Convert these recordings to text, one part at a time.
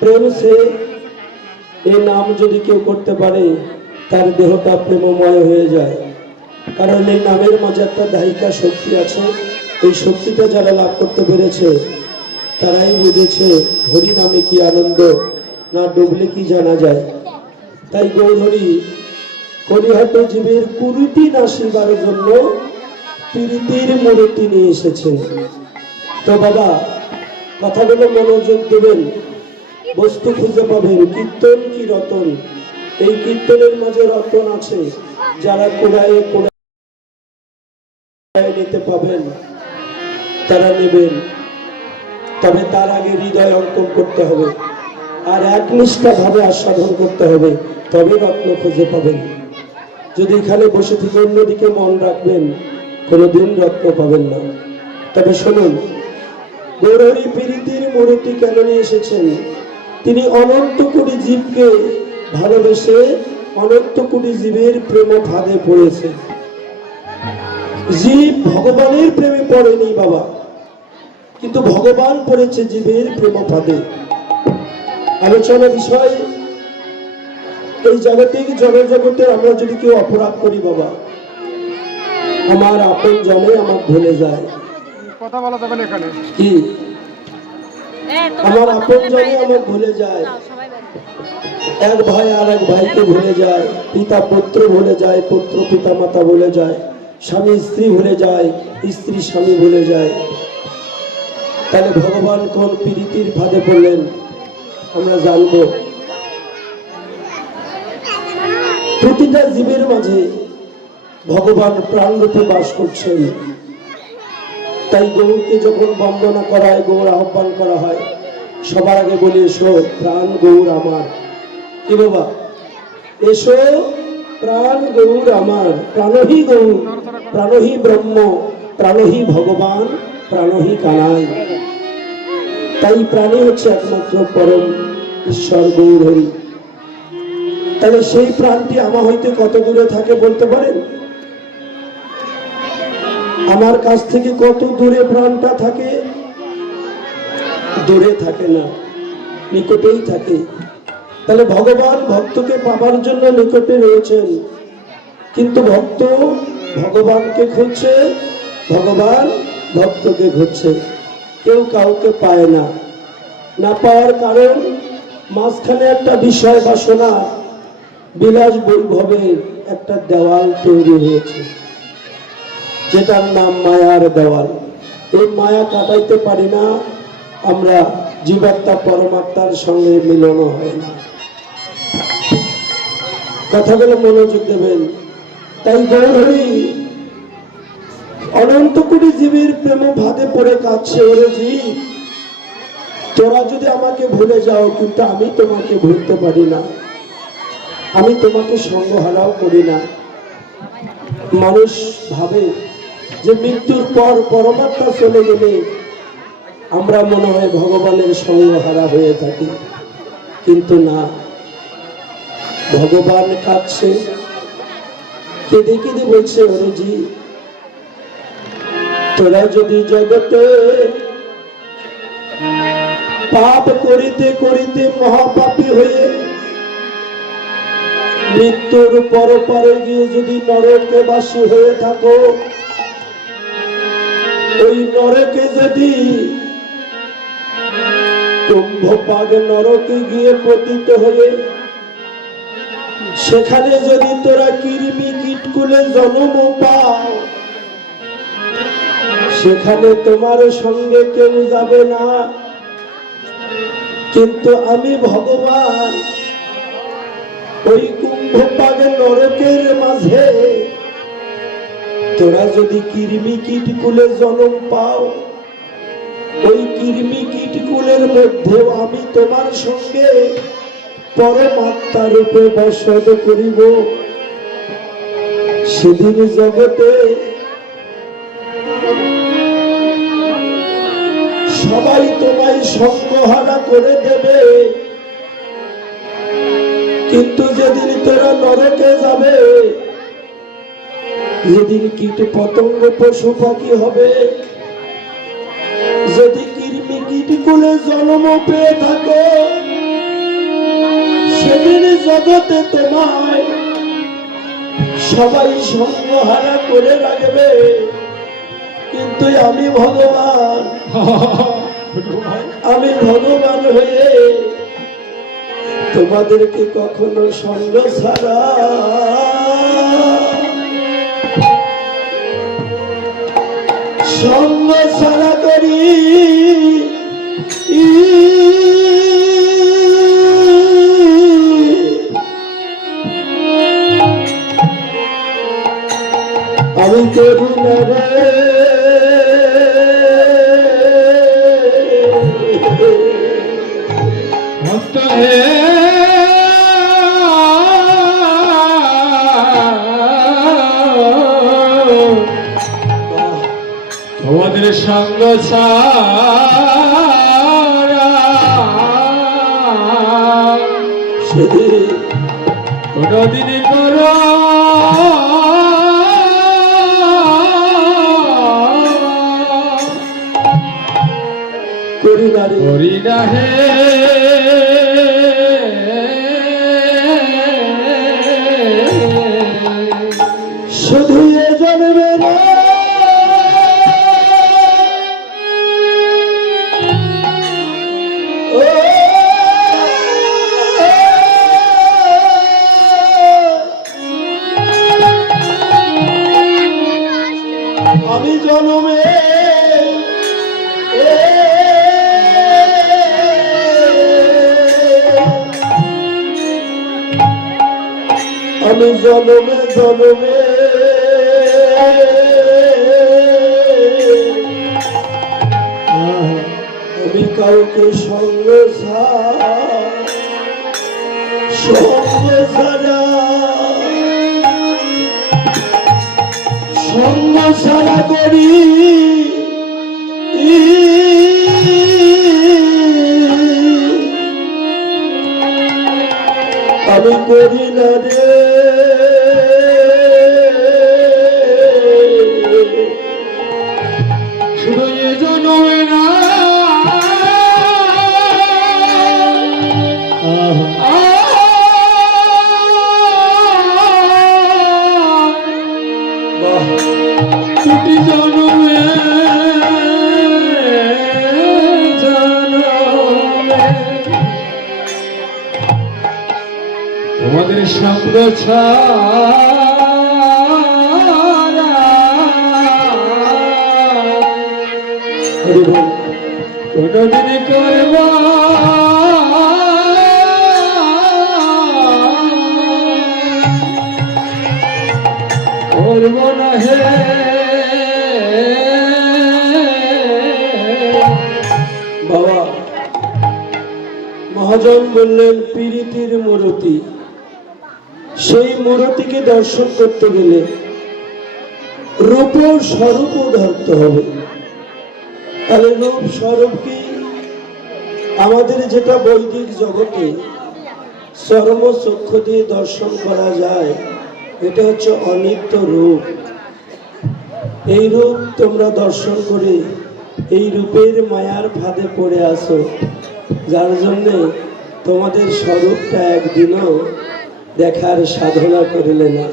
প্রেম সে এই নাম যদি কেউ করতে পারে তার দেহটা প্রেমময় হয়ে যায়। কারণ এই নামের মাঝে একটা দায়িকা শক্তি আছে। এই শক্তিটা যারা লাভ করতে পেরেছে তারাই বুঝেছে হরি নামে কি আনন্দ, না ডুবলে কি জানা যায়। তাই গৌরহরি কলিহত জীবের কুরুতি নাশিবার জন্য প্রীতির মূর্তি নিয়ে এসেছেন। তো বাবা কথাগুলো মনোযোগ দেবেন, বস্তু খুঁজে পাবেন। কীর্তন কি রতন, এই কীর্তনের মাঝে রতন আছে। যারা কোড়ায় নিতে পাবেন তারা নেবেন, তবে তার আগে হৃদয় অঙ্কন করতে হবে আর একনিষ্ঠা ভাবে আস্বাদন করতে হবে, তবে রত্ন খুঁজে পাবেন। যদি এখানে বসে থেকে অন্যদিকে মন রাখবেন কোনোদিন রত্ন পাবেন না। তবে শুনুন, গৌরহরি প্রীতির মূর্তি কেন নিয়ে এসেছেন? তিনি অনন্ত কোটি জীবকে ভালোবেসে অনন্ত কোটি জীবের প্রেম ফাঁদে পড়েছে। জীব ভগবানের প্রেমে পড়েনি বাবা, কিন্তু ভগবান পড়েছে জীবের প্রেম ফাঁদে। আলোচনা বিষয় এই জাগতিক জনজগতে আমরা যদি কেউ অপরাধ করি বাবা, আমার আপন জনে আমার ভুলে যায়। কথা বলা যাবে না এখানে কি আমার আপন জনে আমার ভুলে যায়। এক ভাই আর এক ভাইকে ভুলে যায়, পিতা পুত্র ভুলে যায়, পুত্র পিতা মাতা ভুলে যায়, স্বামী স্ত্রী ভুলে যায়, স্ত্রী স্বামী ভুলে যায়। তাহলে ভগবান কোন প্রীতির ফাঁদে পড়লেন আমরা জানবো। প্রতিটা জীবের মাঝে ভগবান প্রাণ রূপে বাস করছেন। তাই গৌরকে যখন বন্দনা করা হয়, গৌর আহ্বান করা হয়, সবার আগে বলি এসো প্রাণ গৌর আমার। কি বাবা? এসো প্রাণ গৌর আমার। প্রাণহি গৌর, প্রাণহি ব্রহ্ম, প্রাণহি ভগবান, প্রাণহি কানাই। তাই প্রাণী হচ্ছে একমাত্র পরম ঈশ্বর গৌর হরি। তাহলে সেই প্রাণটি আমার হইতে কত দূরে থাকে বলতে পারেন? আমার কাছ থেকে কত দূরে প্রাণটা থাকে? দূরে থাকে না, নিকটেই থাকে। তাহলে ভগবান ভক্তকে পাবার জন্য নিকটে রয়েছেন, কিন্তু ভক্ত ভগবানকে খুঁজছে, ভগবান ভক্তকে খুঁজছে। কেউ কাউকে পায় না। না পাওয়ার কারণ মাঝখানে একটা বিষয় বাসনা বিলাস বৈভবের একটা দেওয়াল তৈরি হয়েছে, যেটার নাম মায়ার দেওয়াল। এই মায়া কাটাইতে পারি না আমরা, জীবাত্মা পরমাত্মার সঙ্গে মিলন হয় না। কথাগুলো মনোযোগ দেবেন। তাই গৌরহরি অনন্ত কোটি জীবের প্রেম ভাদে পড়ে কাঁদছে। ওরে জীব, তোরা যদি আমাকে ভুলে যাও, কিন্তু আমি তোমাকে ভুলতে পারি না, আমি তোমাকে সঙ্গহারাও করি না। মানুষ ভাবে যে মৃত্যুর পর পরমাত্মা চলে গেলে আমরা মনে হয় ভগবানের সঙ্গহারা হয়ে থাকি, কিন্তু না। ভগবান কাঁদছে, কেঁদে কেঁদে বলছে ওরে জীব, তোরা যদি জগতে পাপ করিতে করিতে মহাপাপী হয়ে মৃত্যুর পরে গিয়ে যদি নরকে বাসী হয়ে থাকো, ওই নরকে যদি কুম্ভপাগ নরকে গিয়ে পতিত হয়ে সেখানে যদি তোরা কৃমি কীটকুলে জন্ম পাও, সেখানে তোমার সঙ্গে কেউ যাবে না, কিন্তু আমি ভগবান ওই কুম্ভপাগে নরকের মাঝে তোরা যদি কৃমি কীটকুলে জন্ম পাও, ওই কৃমি কীটকুলের মধ্যেও আমি তোমার সঙ্গে পরমাত্মা রূপে বসবাস করিব। সেদিন জগতে সবাই তোমায় সঙ্গহারা করে দেবে, কিন্তু যেদিন তোরা নরকে যাবে, যেদিন কীট পতঙ্গ পশু পাখি হবে, যদি কৃমি কীটকুলে জন্ম পেয়ে থাকো, জগতে তোমায় সবাই সঙ্গহারা করে রাখবে, কিন্তু আমি ভগবান, আমি ভগবান হয়ে তোমাদেরকে কখনো সঙ্গ ছাড়া করি। আমি করুণা রে ভক্ত হে তোমাদের সঙ্গ ছাড়া কোনদিন করো করি না হে শুধু এ জন্মে না আমি জন্মে আমি জন্মে জন্মে আমি কাউকে সঙ্গ ছাড়া করি আমি করি না রে শুধু এ জন্মে না দুটি জন্মে তোমাদের সঙ্গ ছাড়া কোনদিন করব না হে বাবা মহাজন বললেন পীড়িতির মূর্তি, সেই মূর্তিকে দর্শন করতে গেলে রূপ স্বরূপ ধরতে হবে। তাহলে রূপ স্বরূপ কি? আমাদের যেটা বৈদিক জগতে চর্মচক্ষু দিয়ে দর্শন করা যায়, এটা হচ্ছে অনিত্য রূপ। এই রূপ তোমরা দর্শন করে এই রূপের মায়ার ফাঁদে পড়ে আসো, যার জন্যে তোমাদের স্বরূপটা একদিনও দেখার সাধনা করলে না।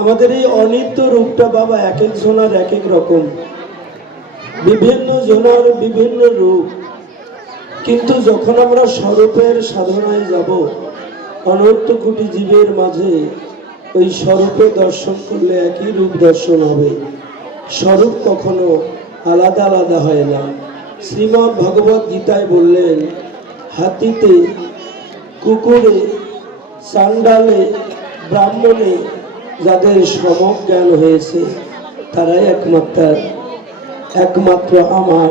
আমাদের এই অনিত্য রূপটা বাবা এক এক জনার এক এক রকম, বিভিন্ন জনার বিভিন্ন রূপ, কিন্তু যখন আমরা স্বরূপের সাধনায় যাব, অনন্ত কোটি জীবের মাঝে ওই স্বরূপে দর্শন করলে একই রূপ দর্শন হবে। স্বরূপ কখনো আলাদা আলাদা হয় না। শ্রীমদ্ ভগবত গীতায় বললেন, হাতিতে, কুকুরে, চাণ্ডালে, ব্রাহ্মণে যাদের সমজ্ঞান হয়েছে তারাই একমাত্র আমার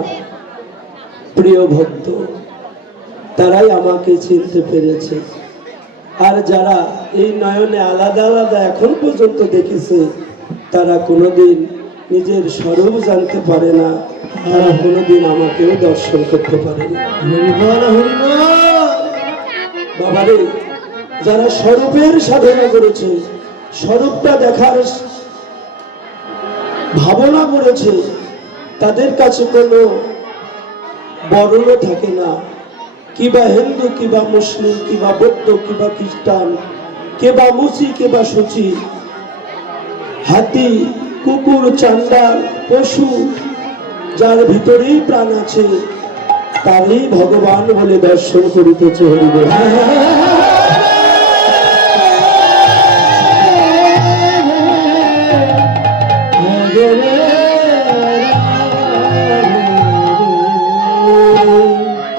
প্রিয় ভক্ত, তারাই আমাকে চিনতে পেরেছে। আর যারা এই নয়নে আলাদা আলাদা এখন পর্যন্ত দেখেছে, তারা কোনোদিন নিজের স্বরূপ জানতে পারে না, তারা কোনোদিন আমাকেও দর্শন করতে পারে না। বাবারে, যারা স্বরূপের সাধনা করেছে, স্বরূপটা দেখার ভাবনা করেছে, তাদের কাছে কোনো বর্ণ থাকে না, কিবা হিন্দু, কিবা মুসলিম, কিবা বৌদ্ধ, কিবা খ্রিস্টান, কিবা মুসি, কিবা সুচি, হাতি, কুকুর, চান্ডাল, পশু, যার ভিতরেই প্রাণ আছে তারই ভগবান বলে দর্শন করিতেছে। হরিবল।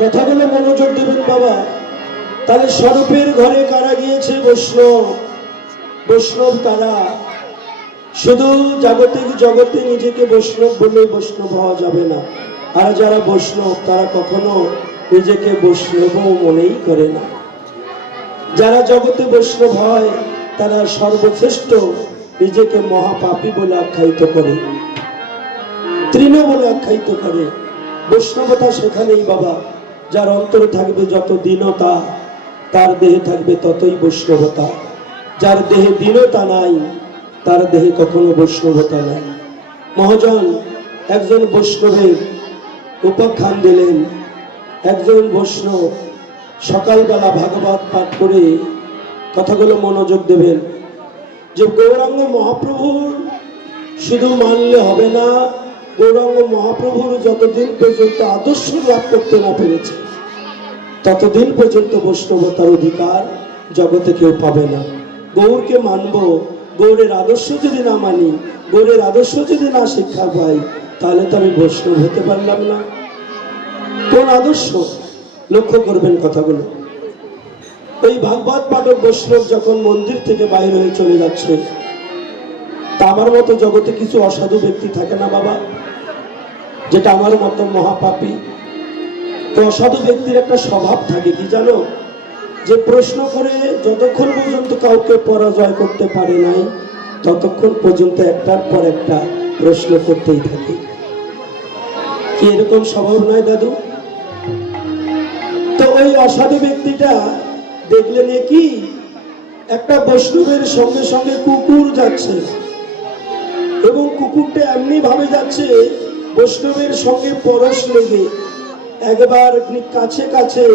কথাগুলো মনোযোগ দেবেন বাবা। তাহলে স্বরূপের ঘরে কারা গিয়েছে? বৈষ্ণব। বৈষ্ণব কারা? শুধু জাগতিক জগতে নিজেকে বৈষ্ণব বলে বৈষ্ণব হওয়া যাবে না। আর যারা বৈষ্ণব তারা কখনো নিজেকে বৈষ্ণব মনেই করে না। যারা জগতে বৈষ্ণব হয় তারা সর্বশ্রেষ্ঠ নিজেকে মহাপাপী বলে আখ্যায়িত করে, তৃণ বলে আখ্যায়িত করে। বৈষ্ণবতা সেখানেই বাবা, যার অন্তরে থাকবে যত দীনতা তার দেহে থাকবে ততই বৈষ্ণবতা। যার দেহে দীনতা নাই তার দেহে কখনো বৈষ্ণবতা নাই। মহাজন একজন বৈষ্ণবের উপাখ্যান দিলেন। একজন বৈষ্ণব সকালবেলা ভাগবত পাঠ করে, কথাগুলো মনোযোগ দেবেন, যে গৌরাঙ্গ মহাপ্রভুর শুধু মানলে হবে না, গৌরাঙ্গ মহাপ্রভুর যতদিন পর্যন্ত আদর্শ লাভ করতে না পেরেছে ততদিন পর্যন্ত বৈষ্ণবতার অধিকার জগতে কেউ পাবে না। গৌরকে মানব, গৌরের আদর্শ যদি না মানি, গৌরের আদর্শ যদি না শিক্ষা পাই, তাহলে তো আমি বৈষ্ণব হতে পারলাম না। কোন আদর্শ? লক্ষ্য করবেন কথাগুলো। এই ভাগবত পাঠক বৈষ্ণব যখন মন্দির থেকে বাইরে হয়ে চলে যাচ্ছে, তা আমার মতো জগতে কিছু অসাধু ব্যক্তি থাকে না বাবা, যেটা আমার মতো মহাপাপী। তো অসাধু ব্যক্তির একটা স্বভাব থাকে কি জানো? যে প্রশ্ন করে যতক্ষণ পর্যন্ত কাউকে পরাজয় করতে পারে নাই ততক্ষণ পর্যন্ত একটার পর একটা প্রশ্ন করতেই থাকে। কি এরকম স্বভাব নয় দাদু? তো ওই অসাধু ব্যক্তিটা দেখলেন কি একটা বৈষ্ণবের সঙ্গে সঙ্গে কুকুর যাচ্ছে, এবং কুকুরটা এমনি ভাবে যাচ্ছে বৈষ্ণবের সঙ্গে পরশ লেগে একবার কাছে কাছে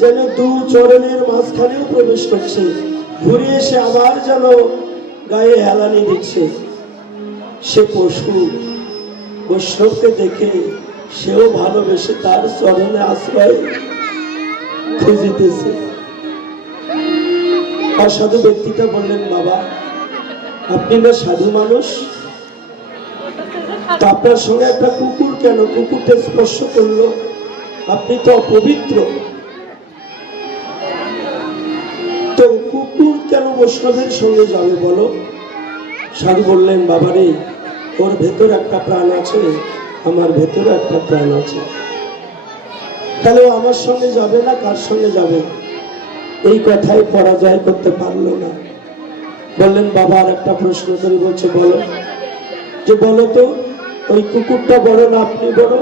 যেন দু চরণের মাঝখানেও প্রবেশ করছে, ঘুরে এসে আবার যেন গায়ে হেলানি দিচ্ছে। সে পশু বৈষ্ণবকে দেখে সেও ভালোবেসে তার চরণে আশ্রয় খুঁজিতেছে। অসাধু ব্যক্তিটা বললেন, বাবা আপনি না সাধু মানুষ, তা আপনার সঙ্গে একটা কুকুর কেন? কুকুরটা স্পর্শ করলো, আপনি তো অপবিত্র, তো কুকুর কেন বৈষ্ণবের সঙ্গে যাবে বলো? সাধু বললেন, বাবারে ওর ভেতর একটা প্রাণ আছে, আমার ভেতরে একটা প্রাণ আছে, তাহলে ও আমার সঙ্গে যাবে না কার সঙ্গে যাবে? এই কথাই পরাজয় করতে পারলো না। বললেন, বাবা আর একটা প্রশ্ন করে, বলছে বলো। যে বলো তো, ওই কুকুরটা বড় না আপনি বড়?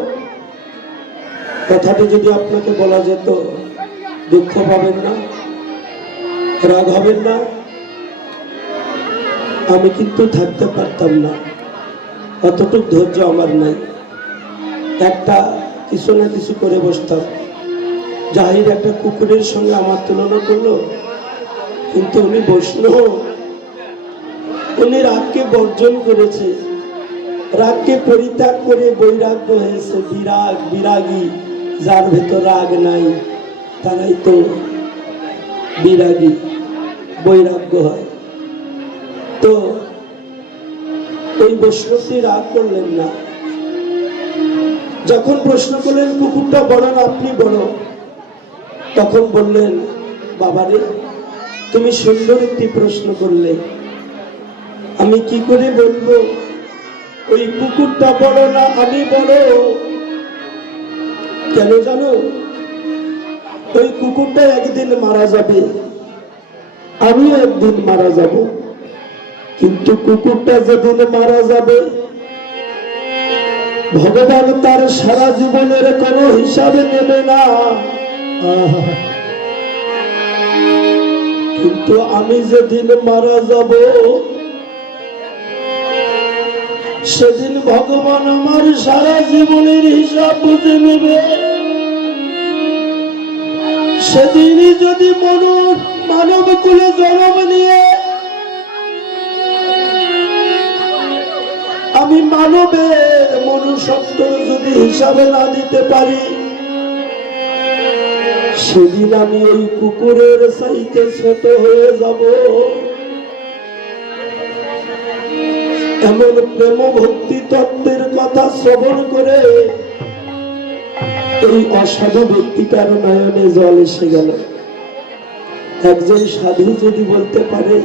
কথাটি যদি আপনাকে বলা যেত দুঃখ পাবেন না, রাগ হবেন না? আমি কিন্তু থাকতে পারতাম না, অতটুক ধৈর্য আমার নাই। একটা কিছু না কিছু করে বসতাম। জাহির একটা কুকুরের সঙ্গে আমার তুলনা করলো, কিন্তু উনি বৈষ্ণব, উনি রাগকে বর্জন করেছে, রাগকে পরিত্যাগ করে বৈরাগ্য হয়েছে। বিরাগ বিরাগী, যার ভেতর রাগ নাই তারাই তো বিরাগী, বৈরাগ্য হয়। তো ওই বৈষ্ণবটি রাগ করলেন না। যখন প্রশ্ন করলেন কুকুরটা বড় না আপনি বড়, তখন বললেন, বাবারে তুমি সুন্দর একটি প্রশ্ন করলে, আমি কি করে বলবো ওই কুকুরটা বড় না আমি বড়? কেন জানো? ওই কুকুরটা একদিন মারা যাবে, আমিও একদিন মারা যাব, কিন্তু কুকুরটা যেদিন মারা যাবে ভগবান তার সারা জীবনের কোনো হিসাবে নেবে না, কিন্তু আমি যেদিন মারা যাব সেদিন ভগবান আমার সারা জীবনের হিসাব বুঝে নেবে। সেদিনই যদি মানব কুলে জন্ম নিয়ে আমি মানবের মনুষ্যত্ব যদি হিসাবে না দিতে পারি, সেদিন আমি ওই কুকুরের চাইতে ছোট হয়ে যাব। এমন প্রেম ভক্তি তত্ত্বের কথা শ্রবণ করে এই অসাধু ব্যক্তিটার নয়নে জল এসে গেল। একজন সাধু যদি বলতে পারে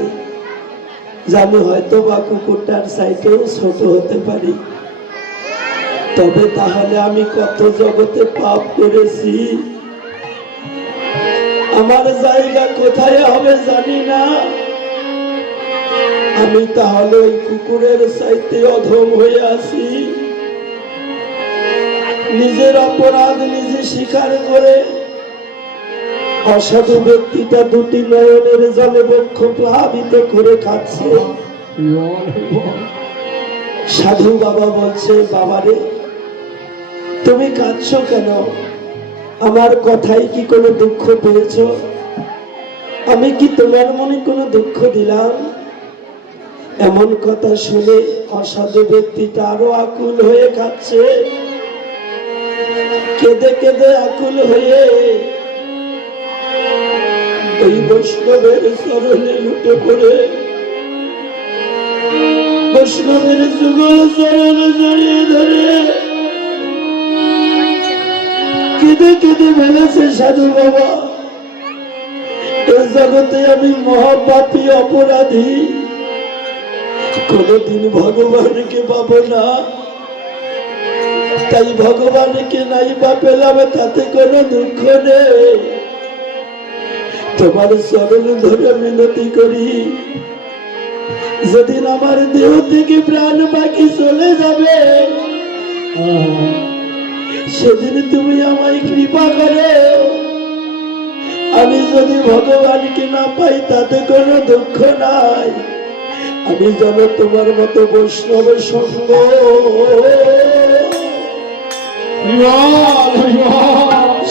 যে আমি হয়তো বা কুকুরটার চাইতেও ছোট হতে পারি, তবে তাহলে আমি কত জগতে পাপ করেছি, আমার জায়গা কোথায় হবে জানি না। আমি তাহলে ওই কুকুরের চাইতে অধম হয়ে আছি। নিজের অপরাধ নিজে স্বীকার করে অসাধু ব্যক্তিটা দুটি নয়নের জলে বক্ষ প্লাবিত করে খাচ্ছে। সাধু বাবা বলছে, বাবারে তুমি কাঁদছো কেন? আমার কথাই কি কোনো দুঃখ পেয়েছ? আমি কি তোমার মনে কোনো দুঃখ দিলাম? এমন কথা শুনে অসাধু ব্যক্তিটা আরো আকুল হয়ে কাঁদছে। কেঁদে কেঁদে আকুল হয়ে ওই বৈষ্ণবের চরণে লুটে পড়ে বৈষ্ণবের যুগল চরণে জড়িয়ে ধরে কেঁদে কেঁদে বলেছে, সাধু বাবা এই জগতে আমি মহাপাপী অপরাধী, কোনদিন ভগবানকে পাবো না, তাই ভগবানকে নাই বা পেলাম তাতে কোনো দুঃখ নেই। তোমার চরণ ধরে মিনতি করি, যেদিন আমার দেহ থেকে প্রাণ বাকি চলে যাবে সেদিন তুমি আমায় কৃপা করো। আমি যদি ভগবানকে না পাই তাতে কোনো দুঃখ নাই, আমি যেন তোমার মতো বৈষ্ণবের সঙ্গ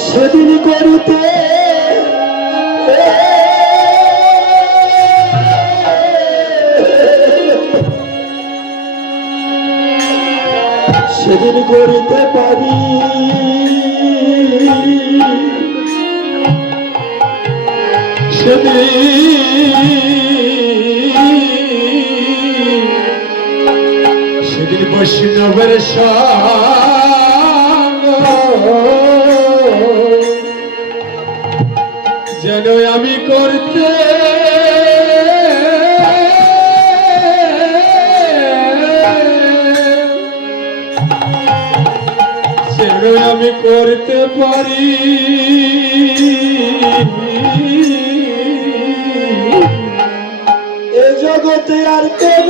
সেদিন করিতে সেদিন করিতে পারি। সেদিন বৈষ্ণবের সঙ্গ যেন আমি করতে আমি করতে পারি। এ জগতে আর কোন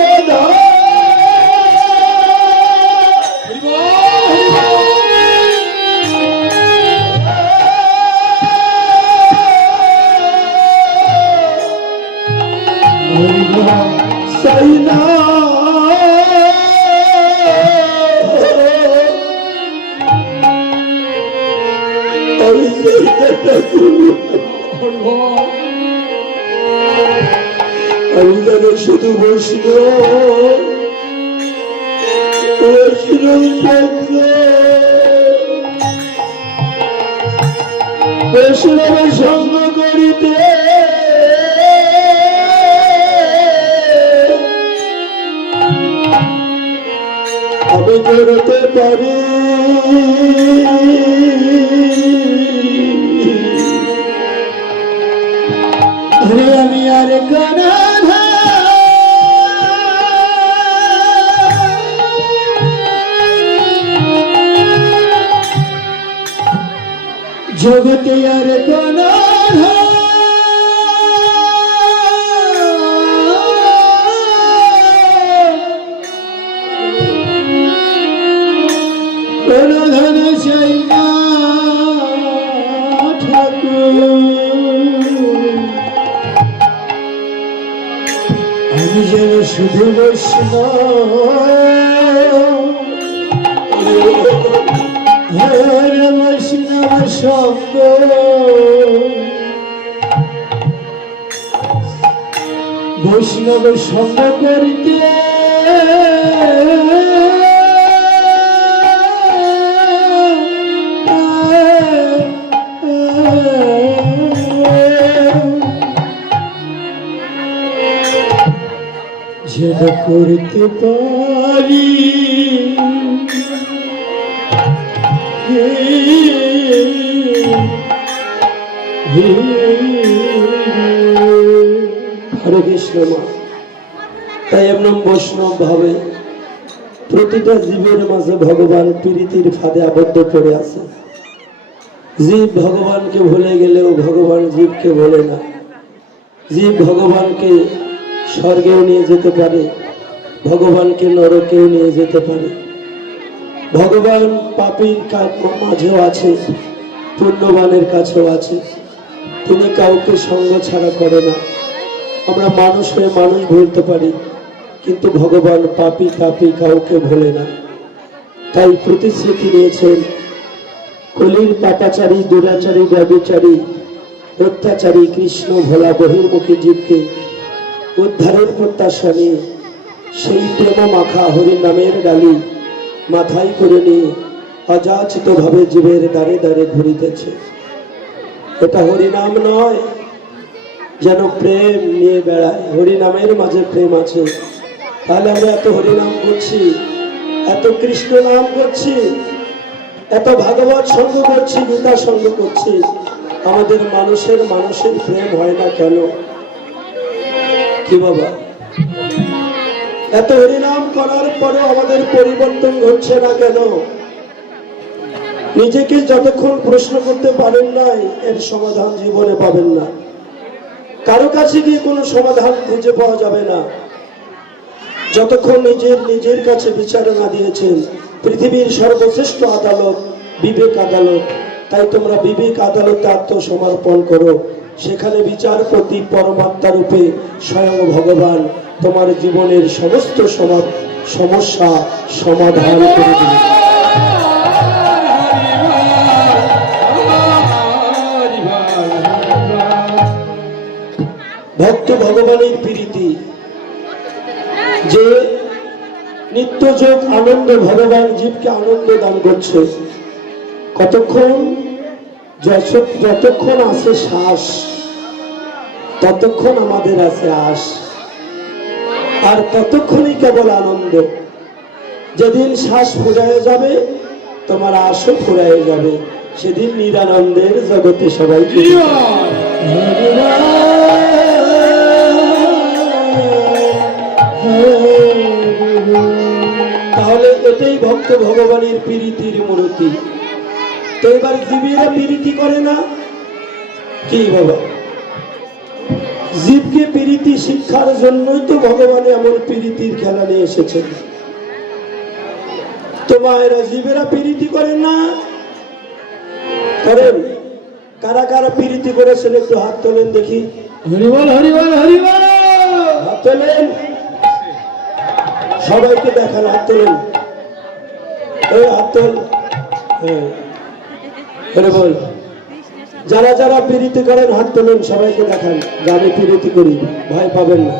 সাই না আমি যেন শুধু বৈষ্ণবের সঙ্গ করিতে আমি করতে পারি। আমি আর কানা জগতে আর কানা ধন চাই না ঠাকুর, আমি যেন শুধু বৈষ্ণব বৈষ্ণব সঙ্গ বৈষ্ণব সঙ্গ করিতে যেন করতে পারি হরে কৃষ্ণ মা। তাই এমন বৈষ্ণব ভাবে প্রতিটা জীবের মাঝে ভগবান প্রীতির ফাঁদে আবদ্ধ করে আছে। জীব ভগবানকে ভুলে গেলেও ভগবান জীবকে ভোলে না। জীব ভগবানকে স্বর্গেও নিয়ে যেতে পারে, ভগবানকে নরকেও নিয়ে যেতে পারে। ভগবান পাপীর মাঝেও আছে, পুণ্যবানের কাছেও আছে। তিনি কাউকে সঙ্গ ছাড়া করে না। আমরা মানুষ হয়ে মানুষ ভুলতে পারি, কিন্তু ভগবান পাপী তাপী কাউকে ভোলে না। তাই প্রতিশ্রুতি নিয়েছেন, কলির পাপাচারী দুরাচারী ব্যভিচারী অত্যাচারী কৃষ্ণ ভোলা বহির্মুখী জীবকে উদ্ধারের প্রত্যাশা নিয়ে সেই প্রেম মাখা হরি নামের ডালি মাথায় করে নিয়ে অযাচিত ভাবে জীবের দ্বারে দ্বারে ঘুরিতেছে। এটা হরিনাম নয় যেন প্রেম নিয়ে বেড়ায়। হরিনামের মাঝে প্রেম আছে। তাহলে আমরা এত হরিনাম করছি, এত কৃষ্ণ নাম করছি, এত ভাগবত সঙ্গ করছি, গীতা সঙ্গ করছি, আমাদের মানুষের প্রেম হয় না কেন? কি বাবা, এত হরিনাম করার পরে আমাদের পরিবর্তন ঘটছে না কেন? নিজেকে যতক্ষণ প্রশ্ন করতে পারেন নাই, এর সমাধান জীবনে পাবেন না। কারো কাছে গিয়ে কোনো সমাধান খুঁজে পাওয়া যাবে না যতক্ষণ নিজের কাছে বিচার না দিয়েছেন। পৃথিবীর সর্বশ্রেষ্ঠ আদালত বিবেক আদালত। তাই তোমরা বিবেক আদালতে আত্মসমর্পণ করো। সেখানে বিচারপতি পরমাত্মা রূপে স্বয়ং ভগবান তোমার জীবনের সমস্ত সমস্যা সমাধান করে দিবে। ভক্ত ভগবানের প্রীতি যে নিত্যযোগ আনন্দ, ভগবান জীবকে আনন্দ দান করছে। কতক্ষণ? যতক্ষণ আছে শ্বাস, ততক্ষণ আমাদের আছে আশ, আর ততক্ষণই কেবল আনন্দ। যেদিন শ্বাস ফুরায় যাবে, তোমার আশও ফুরায় যাবে। সেদিন নিরানন্দের জগতে সবাই তাহলে এটাই ভক্ত ভগবানের প্রীতির মূর্তি। তো এবার জীবেরা প্রীতি করে না কি বাবা? জীবকে প্রীতি শিক্ষার জন্যই তো ভগবান এমন প্রীতির খেলা নিয়ে এসেছেন। তো মায়েরা, জীবেরা প্রীতি করেন না? করেন? কারা কারা প্রীতি করেছেন একটু হাত তোলেন দেখি। হরিবল হরিবল হরিবল, হাত তোলেন, সবাইকে দেখান, হাত তোলেন, হাত তোল। হরিবল। যারা যারা প্রীতি করেন হাত তোলেন, সবাইকে দেখান যে আমি প্রীতি করি। ভয় পাবেন না,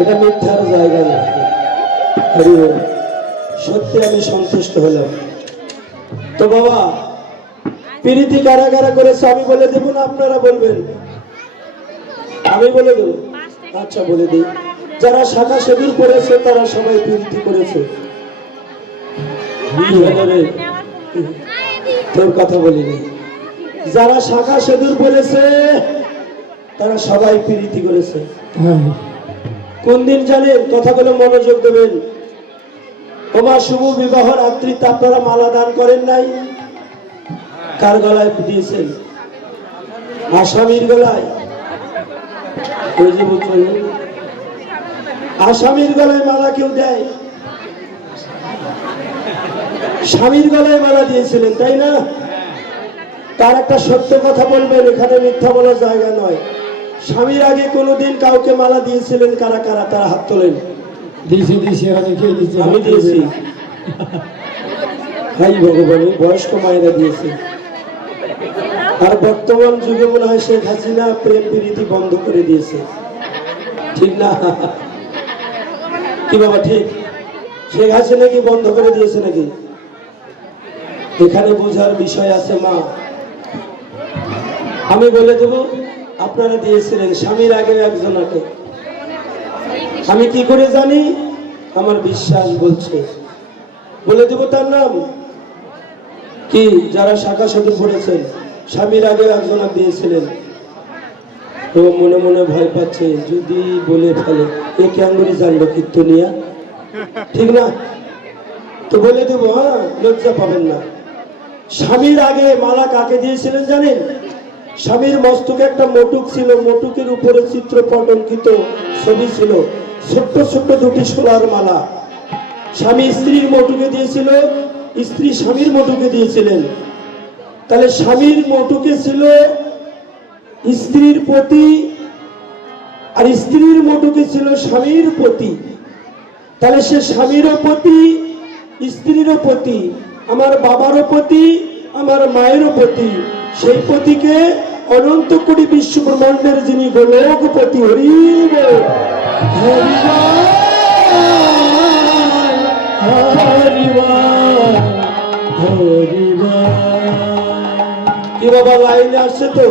এটা মিথ্যার জায়গা না। হরিবল। সত্যি আমি সন্তুষ্ট হলাম। তো বাবা, প্রীতি কারা কারা করেছে আমি বলে দেবো না আপনারা বলবেন? আমি বলে দেবো? আচ্ছা বলে দিই। যারা শাখা সেদুর করেছে তারা সবাই প্রীতি করেছে। তোর কথা বলিনি। যারা শাখা সেদুর বলেছে তারা সবাই প্রীতি করেছে। কোন দিন জানেন? কথাগুলো মনোযোগ দেবেন। তোমার শুভ বিবাহ রাত্রিতে আপনারা মালা দান করেন নাই? কার গলায় দিয়েছেন? আসামির গলায়। আসামির গলায় মালা কেউ দেয়? স্বামীর গলায় মালা দিয়েছিলেন, তাই না? তার একটা সত্য কথা বলবেন, এখানে মিথ্যা বলার জায়গা নয়। স্বামীর আগে কোনোদিন কাউকে মালা দিয়েছিলেন কারা কারা? তারা হাত তোলেন। আমি দিয়েছি। হাই ভগবান, বয়স্ক মায়েরা দিয়েছে। আর বর্তমান যুগে মনে হয় শেখ হাসিনা প্রেম প্রীতি বন্ধ করে দিয়েছে। ঠিক না? কি বাবা ঠিক? শেখ হাসিনা কি বন্ধ করে দিয়েছে নাকি? এখানে বোঝার বিষয় আছে মা। আমি বলে দেব, আপনারা দিয়েছিলেন স্বামীর আগে একজনকে। আমি কি করে জানি? আমার বিশ্বাস বলছে। বলে দেব তার নাম কি? যারা শাখা সাধু পড়েছেন, স্বামীর আগে একজনকে দিয়েছিলেন। তো মনে মনে ভয় পাচ্ছে, যদি বলে ফেলে এ কেমন জানলো কীর্তনিয়া, ঠিক না? তো বলে দেব, হ্যাঁ, লজ্জা পাবেন না। স্বামীর আগে মালা কাকে দিয়েছিলেন জানেন? স্বামীর মস্তকে একটা মটুক ছিল, মটুকের উপরে চিত্রপট অঙ্কিত ছবি ছিল, ছোট্ট ছোট্ট দুটি সোলার মালা। স্বামী স্ত্রীর মটুকে দিয়েছিল, স্ত্রী স্বামীর মটুকে দিয়েছিলেন। তাহলে স্বামীর মটুকে ছিল স্ত্রীর প্রতি, আর স্ত্রীর মটুকে ছিল স্বামীর প্রতি। তাহলে সে স্বামীরও প্রতি, স্ত্রীরও প্রতি, আমার বাবারও প্রতি, আমার মায়েরও প্রতি। সেই প্রতীকে অনন্ত কোটি বিশ্ব ব্রহ্মাণ্ডের যিনি গোলকপতি, হরি বল, হরি বল, হরি বল, হরি বল। কি বাবা লাইনে আসছে তো?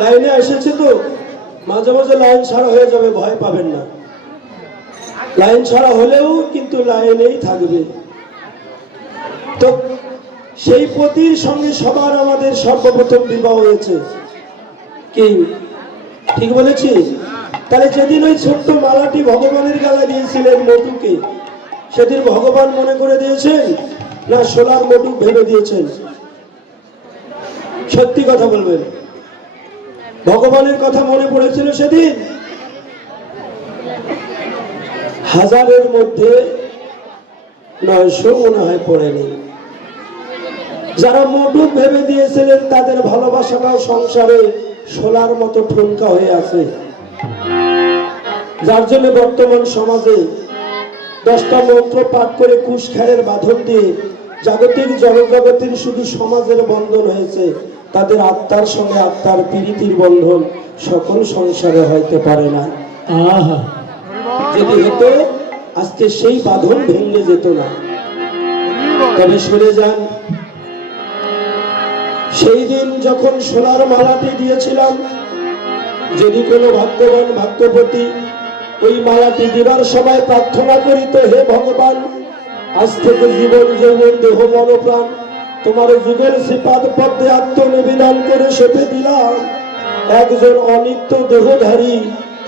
লাইনে এসেছে তো? মাঝে মাঝে লাইন ছাড়া হয়ে যাবে, ভয় পাবেন না। লাইন ছাড়া হলেও কিন্তু লাইনেই থাকবে। তো সেই পতির সঙ্গে সবার আমাদের সর্বপ্রথম বিবাহ হয়েছে। কি ঠিক বলেছি? তাহলে যেদিন ওই ছোট্ট মালাটি ভগবানের গালায় দিয়েছিলেন মটুকে, সেদিন ভগবান মনে করে দিয়েছেন না সোনার মটুক ভেবে দিয়েছেন? সত্যি কথা বলবেন, ভগবানের কথা মনে পড়েছিল সেদিন? হাজারের মধ্যে 900 মনে হয় পড়েনি। যারা মটুক ভেবে দিয়েছিলেন তাদের ভালোবাসাটাও সংসারে সোলার মতো ঠুনকা হয়ে আছে। যার জন্য বর্তমান সমাজে 10টা মন্ত্র পাঠ করে কুশখারের বাঁধন দিয়ে জাগতিক জগৎজগতের শুধু সমাজের বন্ধন হয়েছে, তাদের আত্মার সঙ্গে আত্মার প্রীতির বন্ধন সকল সংসারে হইতে পারে না। আহা, যদি হতো আজকে সেই বাঁধন ভেঙে যেত না। তবে শুনে যান, সেই দিন যখন সোনার মালাটি দিয়েছিলাম, যদি কোনো ভাগ্যবান ভাগ্যবতী ওই মালাটি দিবার সময় প্রার্থনা করিত, হে ভগবান, আজ থেকে জীবন যৌবন দেহ মন প্রাণ তোমার যুগের শ্রীপাদ পদ্মে আত্মনিবেদন করে সঁপে দিলাম। একজন অনিত্য দেহধারী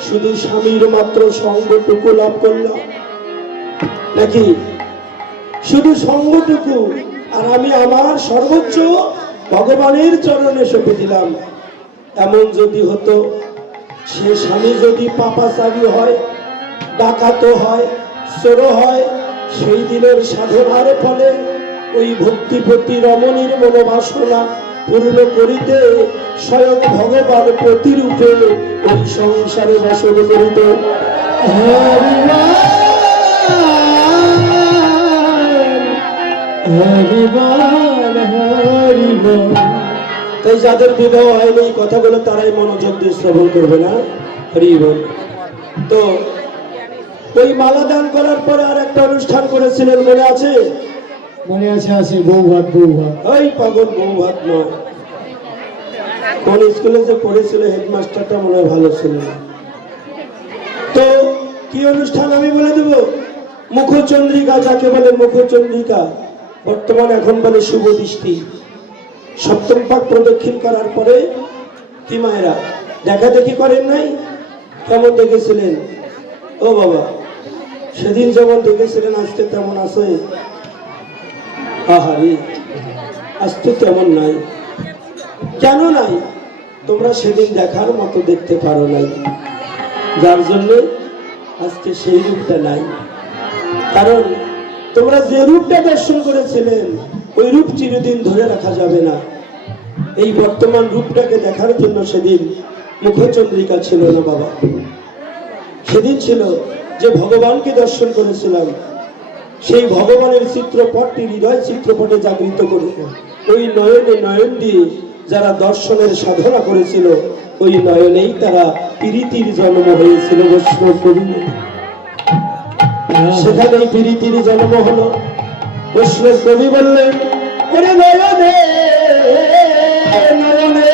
শুধু স্বামীর মাত্র সঙ্গটুকু লাভ করলাম, নাকি শুধু সঙ্গটুকু, আর আমি আমার সর্বোচ্চ ভগবানের চরণে সঁপে দিলাম। এমন যদি হতো, সে স্বামী যদি পাপাচারী হয়, ডাকাত হয়, চোর হয়, সেই দিনের সাধনার ফলে ওই ভক্তিপতি রমণীর মনোবাসনা পূর্ণ করিতে স্বয়ং ভগবান প্রতিরূপে ওই সংসারে বাসন করিত। হরি বল, হরি বল। তাই যাদের বিবাহ হয়নি এই কথাগুলো তারাই মনোযোগ দিয়ে শ্রবণ করবে না। হরি বল। তো ওই মালা দান করার পরে আর একটা অনুষ্ঠান করেছিলেন, মনে আছে? মনে আছে, আছে, বউ ভাত, বউ ভাত। ওই পাগল, বউ ভাত নয়। কোন স্কুলে যে পড়েছিল হেডমাস্টারটা মনে হয় ভালো ছিল না। তো কি অনুষ্ঠান আমি বলে দেব। মুখচন্দ্রিকা, যাকে বলে মুখচন্দ্রিকা, বর্তমান এখন বলে শুভ দৃষ্টি। সপ্তম পাক প্রদক্ষিণ করার পরে কি মায়েরা দেখা দেখি করেন নাই? কেমন দেখেছিলেন? ও বাবা, সেদিন যেমন দেখেছিলেন আজকে তেমন আছে? আহারে, আজকে তেমন নাই। কেন নাই? তোমরা সেদিন দেখার মতো দেখতে পারো নাই, যার জন্য আজকে সেই রূপটা নাই। কারণ তোমরা যে রূপটা দর্শন করেছিলেন ওই রূপ চিরদিন ধরে রাখা যাবে না। এই বর্তমান রূপটাকে দেখার জন্য সেদিন মুখচন্দ্রিকা ছিল না বাবা। সেদিন ছিল যে ভগবানকে দর্শন করেছিলাম, সেই ভগবানের চিত্রপটটি হৃদয় চিত্রপটে জাগৃত করে ওই নয়নে নয়ন দিয়ে যারা দর্শনের সাধনা করেছিল, ওই নয়নেই তারা প্রীতির জন্ম হয়েছিল বৈষ্ণব কবি। সেখানে প্রীতির জন্ম হলো। বৈষ্ণব কবি বললেন, ওরে নয়নে নয়নে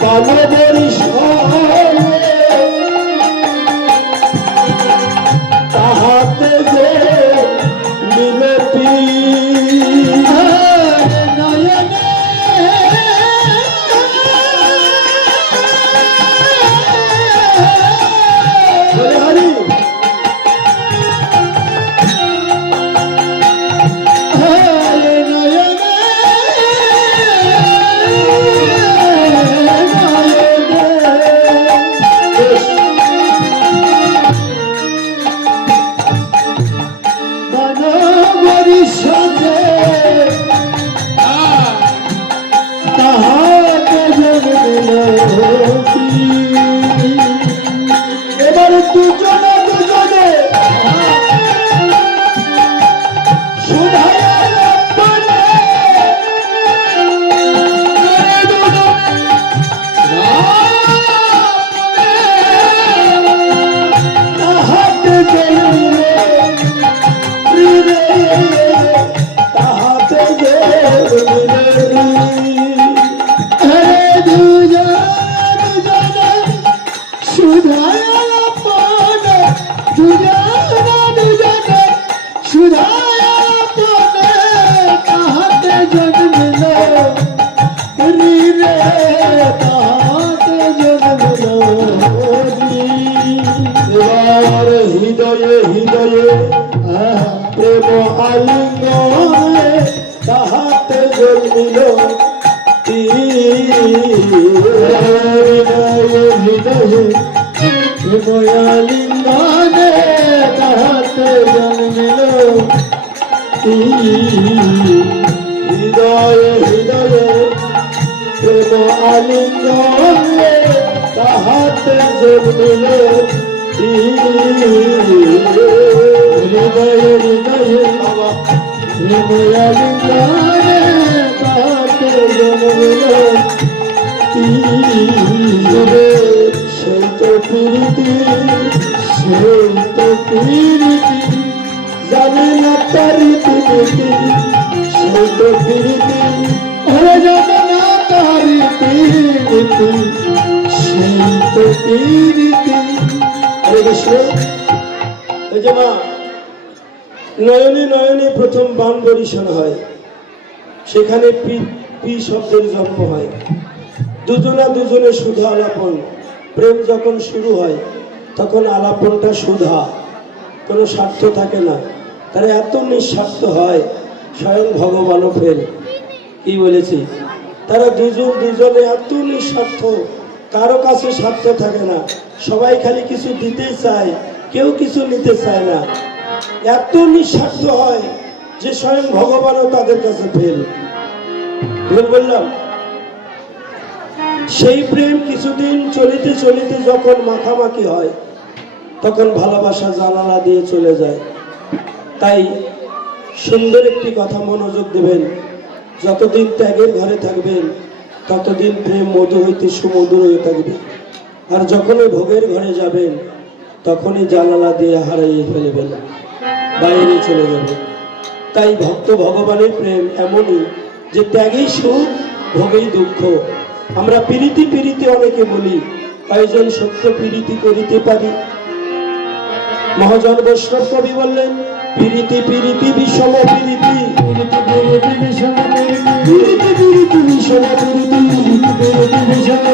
পালবরি তাহাতে যে মিলতি এবার দুজনে দুজনে হৃদয়ে হৃদয়ে প্রেম আলিঙ্গনে তাহাতে জন্মিল হৃদয়ে হৃদয়ে প্রেম আলিঙ্গনে তাহাতে জন্মিল হৃদয়ে হৃদয়ে প্রেম আলিঙ্গনে তাহাতে জন্মিল হৃদয়ে হৃদয়ে প্রেম আলিঙ্গনে তাহাতে জন্মিল সেই তো প্রীতি সেই তো প্রীতি জানে না তার রীতি সেই তো প্রীতি জানে না তার রীতি সেই তো প্রীতি। হরে কৃষ্ণ। এই যে মা, নয়নে নয়নে প্রথম বাণ বরিশন হয়, সেখানে পি শব্দের জন্ম হয়। দুজনা দুজনে সুধা আলাপন, প্রেম যখন শুরু হয় তখন আলাপনটা সুধা, কোনো স্বার্থ থাকে না, তারা এত নিঃস্বার্থ হয় স্বয়ং ভগবানও ফেল। কি বলেছি, তারা দুজনে এত নিঃস্বার্থ, কারো কাছে স্বার্থ থাকে না, সবাই খালি কিছু দিতে চায়, কেউ কিছু নিতে চায় না, এত নিঃস্বার্থ হয় যে স্বয়ং ভগবানও তাদের কাছে ফেল। ভুল বললাম? সেই প্রেম কিছুদিন চলিতে চলিতে যখন মাখামাখি হয় তখন ভালোবাসা জানালা দিয়ে চলে যায়। তাই সুন্দর একটি কথা মনোযোগ দেবেন, যতদিন ত্যাগের ঘরে থাকবেন ততদিন প্রেম মধু হইতে সুমধুর হয়ে থাকবে, আর যখনই ভোগের ঘরে যাবেন তখনই জানালা দিয়ে হারাইয়ে ফেলবেন, বাইরে চলে যাবে। তাই ভক্ত ভগবানের প্রেম এমনই যে ত্যাগেই সুখ, ভোগেই দুঃখ। আমরা প্রীতি প্রীতি অনেকে বলি, কয়জন সত্য প্রীতি করিতে পারি? মহাজন বৈষ্ণব কবি বললেন, প্রীতি প্রীতি বিষম প্রীতি, প্রীতি প্রীতি বিষম প্রীতি, প্রীতি বিষম প্রীতি, প্রীতি বিষম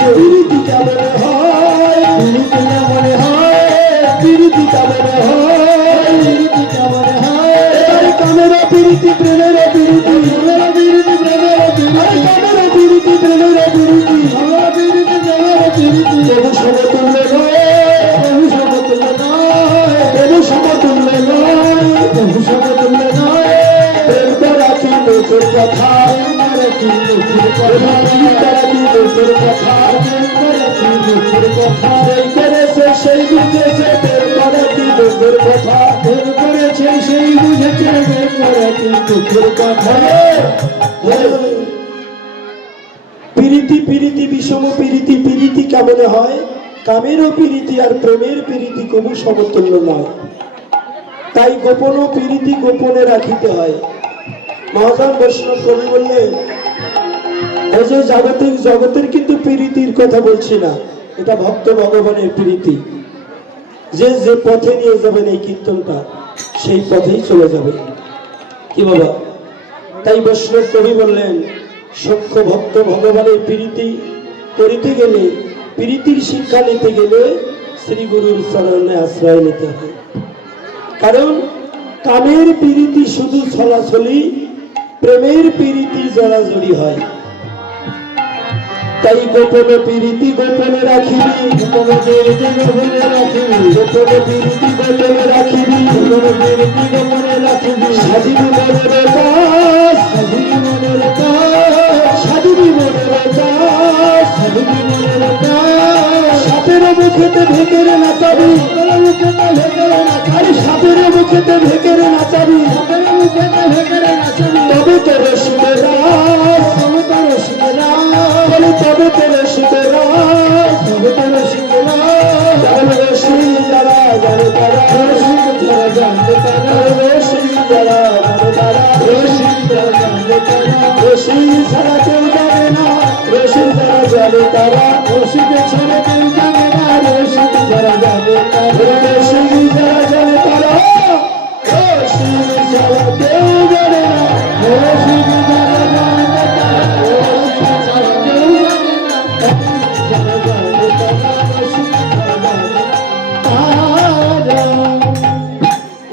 প্রীতি কেমন হয়, প্রীতি কেমন হয়, প্রীতি কেমন হয়, প্রীতি কেমন হয়, কামের প্রীতি প্রেমের প্রীতি, প্রেমের প্রীতি প্রেমের প্রীতি, কামের প্রীতি প্রেমের প্রীতি, আমার প্রীতি প্রেমের প্রীতি, প্রভু সমতুল্য নয়, প্রভু সমতুল্য নয়, প্রভু সমতুল্য নয়, প্রভু সমতুল্য নয়। প্রেম করা কি লোকের কথা, প্রেম করা কি লোকের কথা, প্রেম করা কি লোকের কথা, প্রেম করা কি লোকের কথা, এই করেছে সেই বুঝেছে, প্রেম করা কি লোকের কথা, প্রেম করেছে সেই বুঝেছে, চোখের কথা প্রীতি প্রীতি বিষম প্রীতি প্রীতি কেমনে হয়? কামেরও প্রীতি আর প্রেমের প্রীতি কবু সমতুল্য নয়। তাই গোপন প্রীতি গোপনে রাখিতে হয়। মহাজন বৈষ্ণব কবি বললেন, এই যে জাগতিক জগতের কিন্তু প্রীতির কথা বলছি না, এটা ভক্ত ভগবানের প্রীতি। যে যে পথে নিয়ে যাবেন এই কীর্তনটা, সেই পথেই চলে যাবে। কি বাবা? তাই বৈষ্ণব কবি বললেন, সখ্য ভক্ত ভগবানের প্রীতি করিতে গেলে, প্রীতির শিক্ষা নিতে গেলে শ্রী গুরুর চরণে আশ্রয় নিতে হয়। কারণ কামের প্রীতি শুধু ছলাছলি, প্রেমের প্রীতি জড়াজড়ি হয়। তাই গোপনে প্রীতি গোপনে রাখিবি, গোপনে প্রীতি গোপনে রাখিবি, গোপনে প্রীতি গোপনে রাখিবি, গোপনে প্রীতি গোপনে রাখিবি। সাজিবি মনের কাজ, সাজিবি মনের কাজ, সাজিবি মনের কাজ, সাজিবি মনের কাজ। সাপের মুখেতে ভেকেরে নাচাবি, সাপের মুখেতে ভেকেরে নাচাবি, সাপের মুখেতে ভেকেরে নাচাবি, সাপের মুখেতে ভেকেরে নাচাবি। তবে তোর সুরের রাজ, তবে তোর সুরের রাজ, তবে তোর সুরের রাজ, তবে তোর সুরের রাজ। জানে রসি যারা জানে তারা, রসি যারা জানতে তারা, রসি যারা জানে তারা, রসি যারা জানতে তারা। রসি ছাড়া কেউ জানে না, রসি যারা জানে তারা, রসিকে ছাড়া কেউ জানে না, রসি যারা জানে তারা, রসি যারা জানে তারা, রসি ছাড়া কেউ জানে না, রসি যারা জানে তারা, রসি ছাড়া কেউ জানে না, যারা জানে তারা, রসি যারা জানে তারা।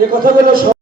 এ কথাগুলো